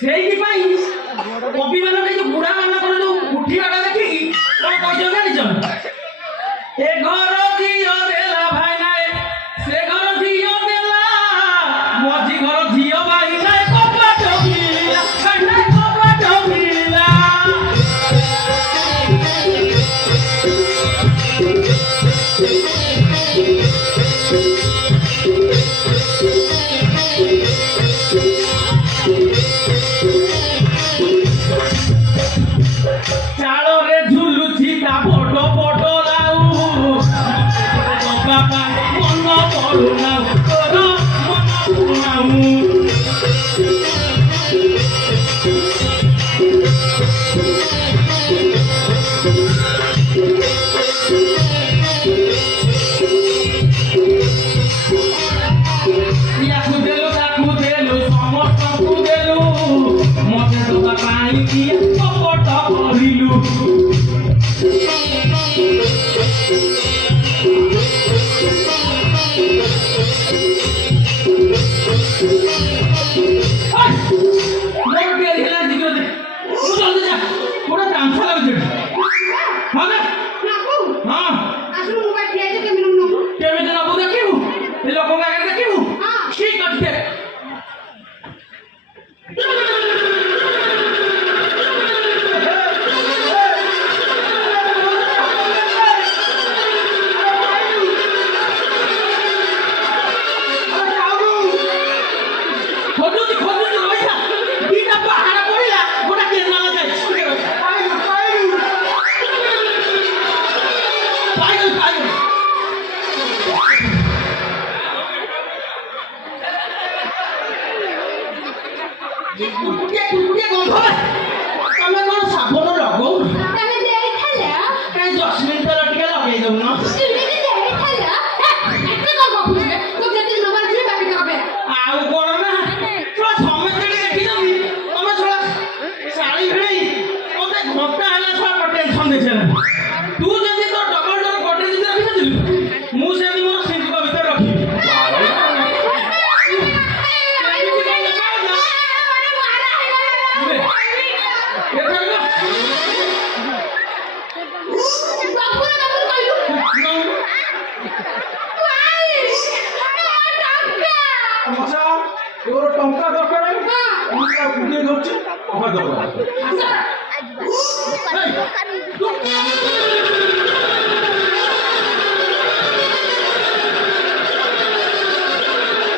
ସେଇଥିପାଇଁ କବିମାନେ ଯୋଉ ବୁଢା ମାନଙ୍କର ଯୋଉ ଉଠିବାଟା ଦେଖିକି କଣ କହିଛ ଜାଣିଛ? ଏ ଘର ଝିଅ ଦେଲା ଭାଇ ନାଇଁ, ସେ ଘର ଝିଅ ଦେଲା ମଝି ଘର ଝିଅ ଭାଇ ନାଇଁ, କବାଟ ଭିଡ଼ିଲା ଭାଇ ନାଇଁ, କବାଟ ଭିଡ଼ିଲା। ଚାଳରେ ଝୁଲୁଛି ତା ବଡ଼ ବଡ଼ ଲାଉ, ବାପା ମନ ପଡୁନାଉ, ତୋର ମନ ପଡୁନାଉ। ୟାକୁ ଦେଲୁ ତାକୁ ଦେଲୁ ସମସ୍ତଙ୍କୁ ଦେଲୁ, ମତେ ଦବା ପାଇଁ କିଏ କପଟ କରିଲୁ। ତମେ କଣ ସାବୁନ ଲଗଉନ? କାଇଁ ଜସ୍ମିନ ତେଲ ଟିକେ ଲଗେଇ ଦଉନ? ଆଉ କଣ ନା ସମସ୍ତେ ଦେଖିଛନ୍ତି ତମେ ଛଡ଼ା ଶାଢୀ ଭିଡେଇ ମତେ ଘଣ୍ଟା ହେଲା ଛଡ଼ା ଟେନସନ ଦେଇଥିଲା। ତୁ ଯଦି ତୋ ଡବଲ ଡୋର ଗଡରେଜ ଭିତରେ ରଖିନଥିଲୁ, ମୁଁ ସେମିତି ମୋର ସିଙ୍କ ଭିତରେ ରଖିବି। ଟଙ୍କା ଦରକାର ଧରୁଛି ଟଙ୍କା ଦରକାର।